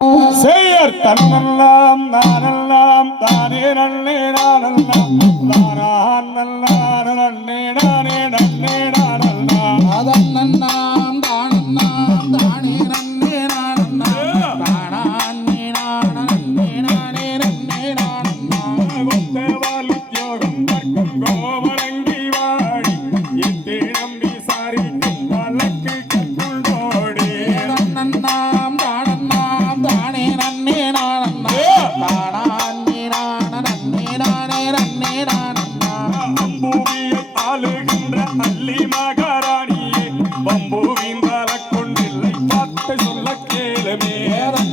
செய்யர் தன்னெல்லாம் நானெல்லாம் தானே நன்னே நானெல்லாம் தானான் நல்லான நன்னே நானே நன்னே நானெல்லாம் அதன் நன்னாம் தானன்னாம் தானே நன்னே நானன்னாம் தானான் நீனான நன்னே நானே நன்னே நானன்னாம் கொத்தவாலி யோகம் தர்க்கம் கோமரங்கி வாடி எத்தே நம்பி சாரி வழக்கு கட்டுள்ளோடி நன்னாம் தானன்னாம் தானே நன்னே நானன்னாம் தானான் நீனான நன்னே நானே நன்னே நானன்னாம் அம்பூவியை ஆளுகின்ற அல்லி மகாராணியே பம்பூவின் கொண்டில்லை பார்த்து சொல்ல கேளுமே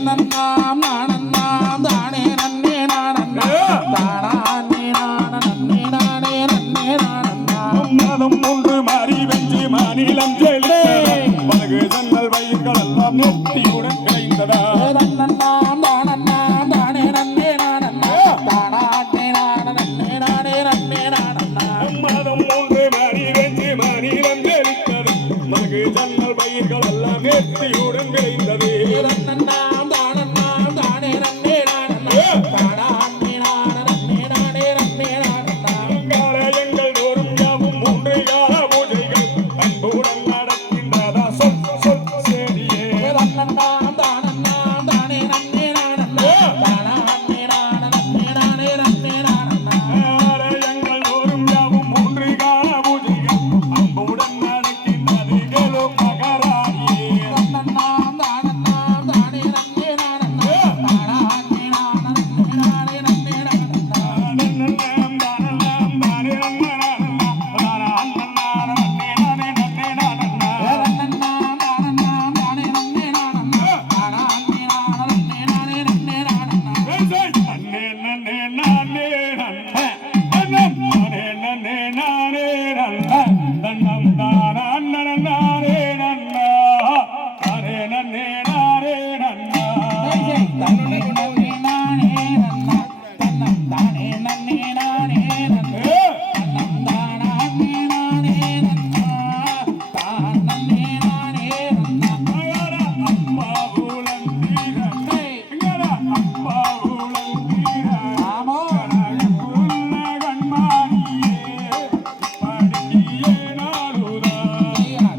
நன்னாம் நானன்னாம் தானே நன்னே நானன்னாம் தானான் நீனான நன்னே நானே நன்னே நானன்னாம் மதம் ஒன்று மாறி வென்று மாநிலம் ஜெயிலே பலகு ஜன்னல் வயிர்கள் எல்லாம் நெத்தியுடன் கிடைந்ததா நன்னாம் தானன்னாம் தானே நன்னே நானன்னாம் தானான் நீனான நன்னே நானே நன்னே நானன்னாம் மதம் ஒன்று மாறி வென்று மாநிலம் ஜெயித்தது பலகு ஜன்னல் வயிர்கள் எல்லாம் நெத்தியுடன் விளைந்தது நன்னாம் தானன்னாம் தானே நன்னே நானன்னாம் தானான் நீனான நன்னே நானே நன்னே நானன்னாம் காலயங்கள் தோறும் யாவும் மூன்று கால பூஜைகள் அன்புடன் நடக்கின்றதா சொல் சொல் சேரியே நன்னாம் தானன்னாம் தானே நன்னே நானன்னாம் தானான் நீனான நன்னே நானே நன்னே நானன்னாம் காலயங்கள் தோறும் யாவும் மூன்று கால பூஜைகள் அன்புடன் நடக்கின்றது கேளும் மகாராணியே நன்னாம் தானன்னாம் தானே நன்னே நானன்னாம் தானான் நீனான நன்னே நானே நன்னே நானன்னாம் நன்னாம் தானன்னாம் தானே நன்னே நானன்னாம் தானான் நீனான நன்னே நானே நன்னே நானன்னாம் தன்னே நன்னே நானே நன்னா தன்னம் தானே நன்னே நானே நன்னா தன்னம் தானான் நீனானே நன்னா தான் நன்னே நானே நன்னா ஆமோ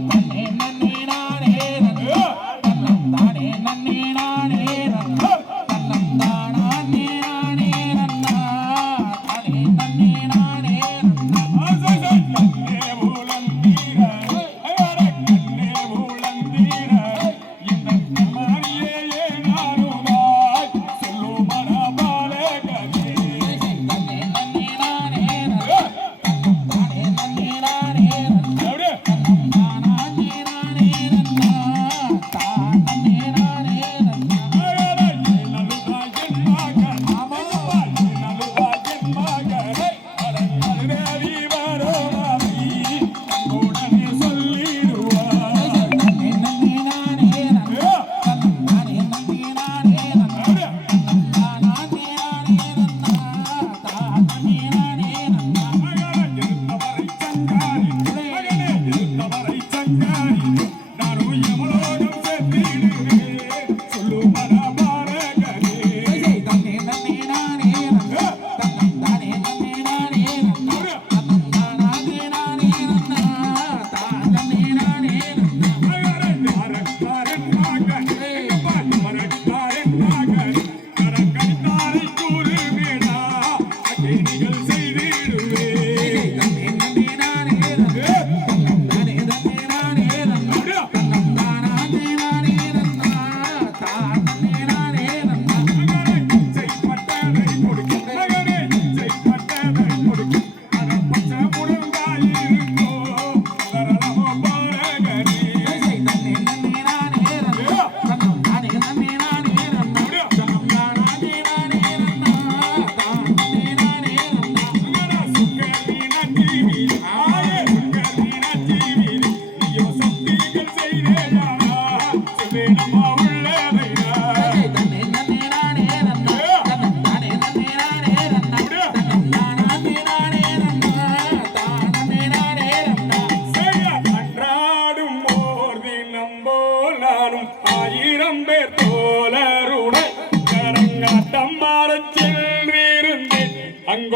தன்னே நன்னே நானே நன்னா தன்னம் தானே நன்னே நானே நன்னா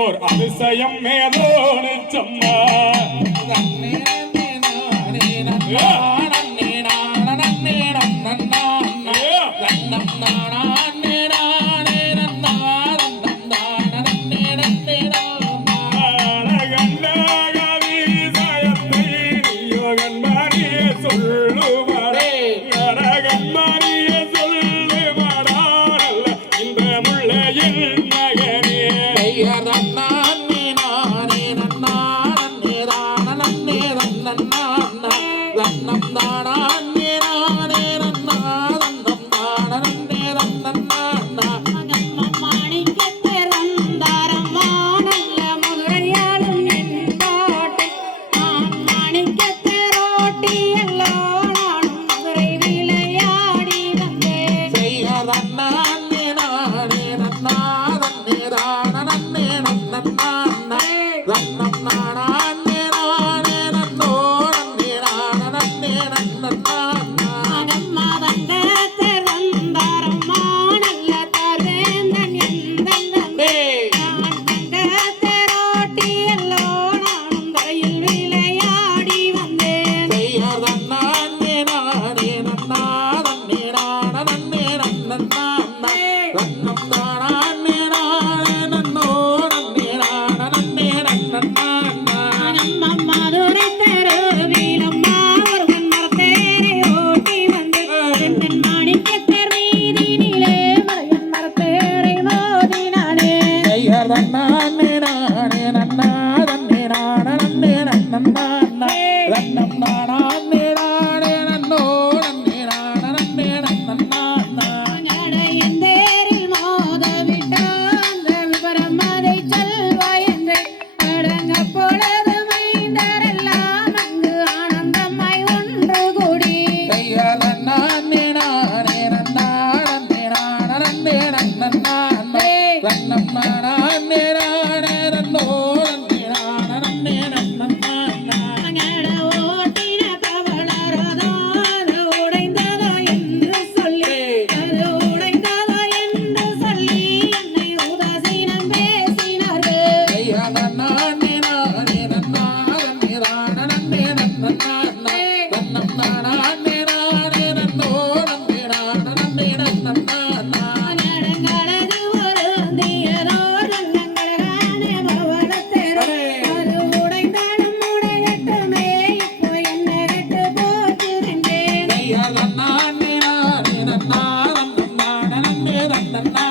இங்கோர் அதிசயம் ஏதோ நிச்சம்மா நன்னே நன்னே நானே நன்னா நன்னே நான நன்னே நன்னா நன்னம் நானா நன்னே நானே நன்னா நன்னம் நான நன்னே நன்னே நானா அழகண்டாக வீசாயத்தை யோகன்மாரியே சொல்லுவாரே அழகன்மாரியே சொல்லுவாரால் இந்த முள்ளையின் மகனே ஐயா நன்னா நன்னே நானே நன்னா நன்னே நான நன்னே நன்னா நன்னம் நானா நன்னே நானே நன்னா நன்னம் நான நன்னே நன்னா மாணிக்கத்திறந்தாரம் வானல்ல மதுரையாளும் என்பாட்டை மாணிக்கத்திரோட்டி எல்லோ நானும் மதுரை விளையாடி வந்தேன் செய்ய நன்னா நன்னே நானே நன்னா நன்னே நான நன்னே நன்னா நன்னம் நானா நன்னே நானே நன்னோ நன்னே நான நன்னே நன்னா மகன்மதங்கத்திறந்தாரம் வானல்ல தருவேந்தன் எந்தன் தந்தை தங்கத்திரோட்டி எல்லோ நானும் தரையில் விளையாடி வந்தேன் செய்ய நன்னா நன்னே நானே நன்னா நன்னே நான நன்னே நன்னா நன்னம் நானா நன்னே நானே நன்னோ நன்னே நான நன்னே நன்னா நம்ம மதுரை தெருவிலம்மா ஒருவன் மரத்தேரை ஓட்டி வந்து என் மாணிக்கத்தேர் மீதினிலே மலையன் மரத்தேரை மோதினானே செய்ய நன்னா நன்னே நானே நன்னா நன்னே நான நன்னே நன்னா நன்னம் நானா நன்னே நானே நன்னோ நன்னே நான நன்னே நன்னா எந்தேரில் மோத விட்டாந்த விவரம் அதை சொல்வாயென்றே அடங்க பொழுது மைந்தரெல்லாம் அங்கு ஆனந்தமாய் ஒன்று கூடி செய்ய நன்னா நன்னே நானே நன்னா நன்னே நான நன்னே நன்னா நன்னம் நானா நன்னே நானே நன்னோ நன்னே நான நன்னே நன்னா அங்கட ஓட்டின தவளரதோ அது உடைந்ததோ என்று சொல்லி அது உடைந்ததோ என்று சொல்லி என்னை உதாசீனம் பேசினார்கள் செய்ய நன்னா நன்னே நானே நன்னா நன்னே நான நன்னே நன்னா நன்னம் நானா நன்னே நானே நன்னோ நன்னே நான நன்னே நன்னா அங்கடங்களது வருந்தியதோ ரங்கங்களகானே பவளத்தேரோ அது உடைந்தாலும் உடையட்டுமே இப்போ என்ன கெட்டு போச்சுதென்றேன் செய்ய நன்னா நன்னே நானே நன்னா நன்னம் நான நன்னே நன்னா